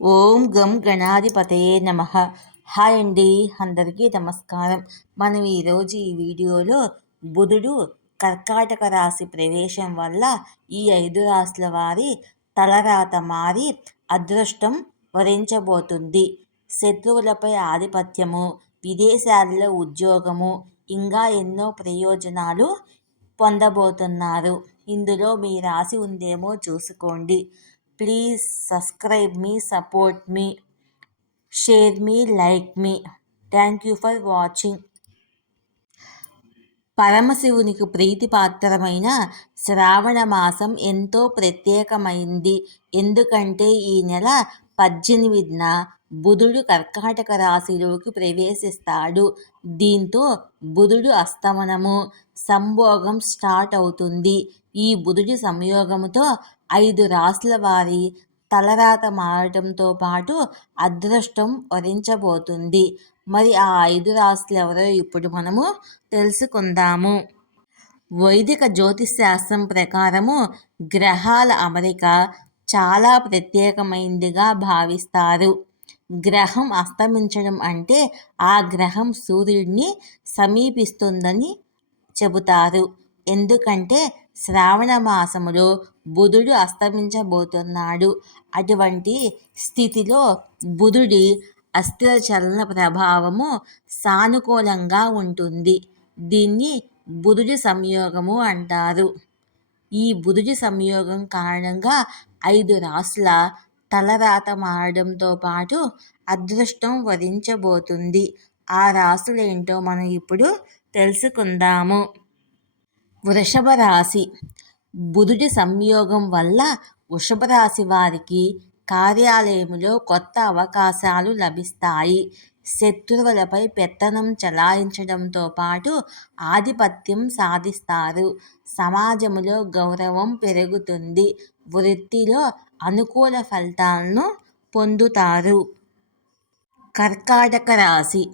ఓం గం గణాధిపతయే నమ. హాయ్ అండి అందరికీ నమస్కారం. మనం ఈరోజు ఈ వీడియోలో బుధుడు కర్కాటక రాశి ప్రవేశం వల్ల ఈ ఐదు రాశుల వారి తలరాత మారి అదృష్టం వరించబోతుంది. శత్రువులపై ఆధిపత్యము విదేశాల్లో ఉద్యోగము ఇంకా ఎన్నో ప్రయోజనాలు పొందబోతున్నారు. ఇందులో మీ రాశి ఉందేమో చూసుకోండి. ప్లీజ్ సబ్స్క్రైబ్ మీ సపోర్ట్ మీ షేర్ మీ లైక్ మీ థ్యాంక్ యూ ఫర్ వాచింగ్ పరమశివునికి ప్రీతిపాత్రమైన శ్రావణ మాసం ఎంతో ప్రత్యేకమైంది. ఎందుకంటే ఈ నెల పద్దెనిమిదిన బుధుడు కర్కాటక రాశిలోకి ప్రవేశిస్తాడు. దీంతో బుధుడు అస్తమనము సంభోగం స్టార్ట్ అవుతుంది. ఈ బుధుడి సంయోగముతో ఐదు రాసుల వారి తలరాత మారటంతో పాటు అదృష్టం వరించబోతుంది మరి ఆ ఐదు రాసులు ఎవరో ఇప్పుడు మనము తెలుసుకుందాము. వైదిక జ్యోతిశాస్త్రం ప్రకారము గ్రహాల అమరిక చాలా ప్రత్యేకమైనదిగా భావిస్తారు. గ్రహం అస్తమించడం అంటే ఆ గ్రహం సూర్యుడిని సమీపిస్తుందని చెబుతారు. ఎందుకంటే శ్రావణ మాసములో బుధుడు అస్తమించబోతున్నాడు. అటువంటి స్థితిలో బుధుడి అస్థిర చలన ప్రభావము సానుకూలంగా ఉంటుంది. దీన్ని బుధుడి సంయోగము అంటారు. ఈ బుధుడి సంయోగం కారణంగా ఐదు రాసుల తలరాత మారడంతో పాటు అదృష్టం వరించబోతుంది ఆ రాసులేంటో మనం ఇప్పుడు తెలుసుకుందాము. వృషభ రాశి. బుధుడి సంయోగం వల్ల వృషభ రాశి వారికి కార్యాలయంలో కొత్త అవకాశాలు లభిస్తాయి. శత్రువులపై పెత్తనం చలాయించడంతో పాటు ఆధిపత్యం సాధిస్తారు. సమాజంలో గౌరవం పెరుగుతుంది. వృత్తిలో అనుకూల ఫలితాలను పొందుతారు. కర్కాటక రాశి.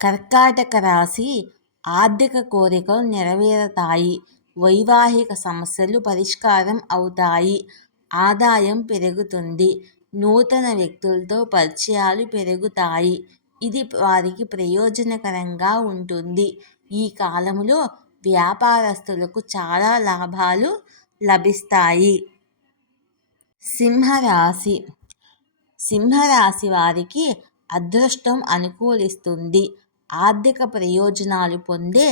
కర్కాటక రాశి ఆర్థిక కోరికలు నెరవేరుతాయి. వైవాహిక సమస్యలు పరిష్కారం అవుతాయి. ఆదాయం పెరుగుతుంది. నూతన వ్యక్తులతో పరిచయాలు పెరుగుతాయి. ఇది వారికి ప్రయోజనకరంగా ఉంటుంది. ఈ కాలంలో వ్యాపారస్తులకు చాలా లాభాలు లభిస్తాయి. సింహరాశి. సింహరాశి వారికి అదృష్టం అనుకూలిస్తుంది. ఆర్థిక ప్రయోజనాలు పొందే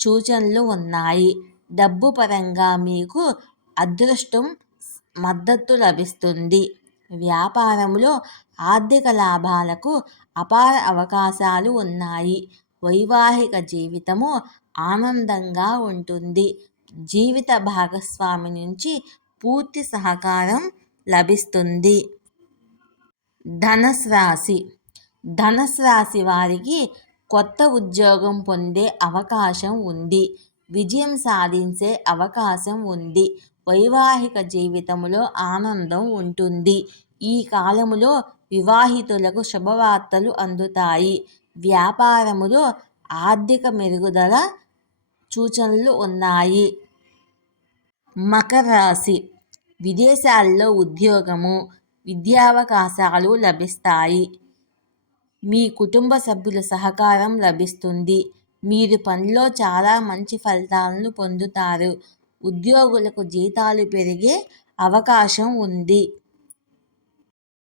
సూచనలు ఉన్నాయి. డబ్బు పరంగా మీకు అదృష్టం మద్దతు లభిస్తుంది. వ్యాపారంలో ఆర్థిక లాభాలకు అపార అవకాశాలు ఉన్నాయి. వైవాహిక జీవితము ఆనందంగా ఉంటుంది. జీవిత భాగస్వామి నుంచి పూర్తి సహకారం లభిస్తుంది. ధనస్ రాశి. ధనస్ రాశి వారికి కొత్త ఉద్యోగం పొందే అవకాశం ఉంది. విజయం సాధించే అవకాశం ఉంది. వైవాహిక జీవితంలో ఆనందం ఉంటుంది. ఈ కాలములో వివాహితులకు శుభవార్తలు అందుతాయి. వ్యాపారములో ఆర్థిక మెరుగుదల సూచనలు ఉన్నాయి. మకర రాశి. విదేశాల్లో ఉద్యోగము విద్యావకాశాలు లభిస్తాయి. మీ కుటుంబ సభ్యుల సహకారం లభిస్తుంది. మీరు పనిలో చాలా మంచి ఫలితాలను పొందుతారు. ఉద్యోగులకు జీతాలు పెరిగే అవకాశం ఉంది.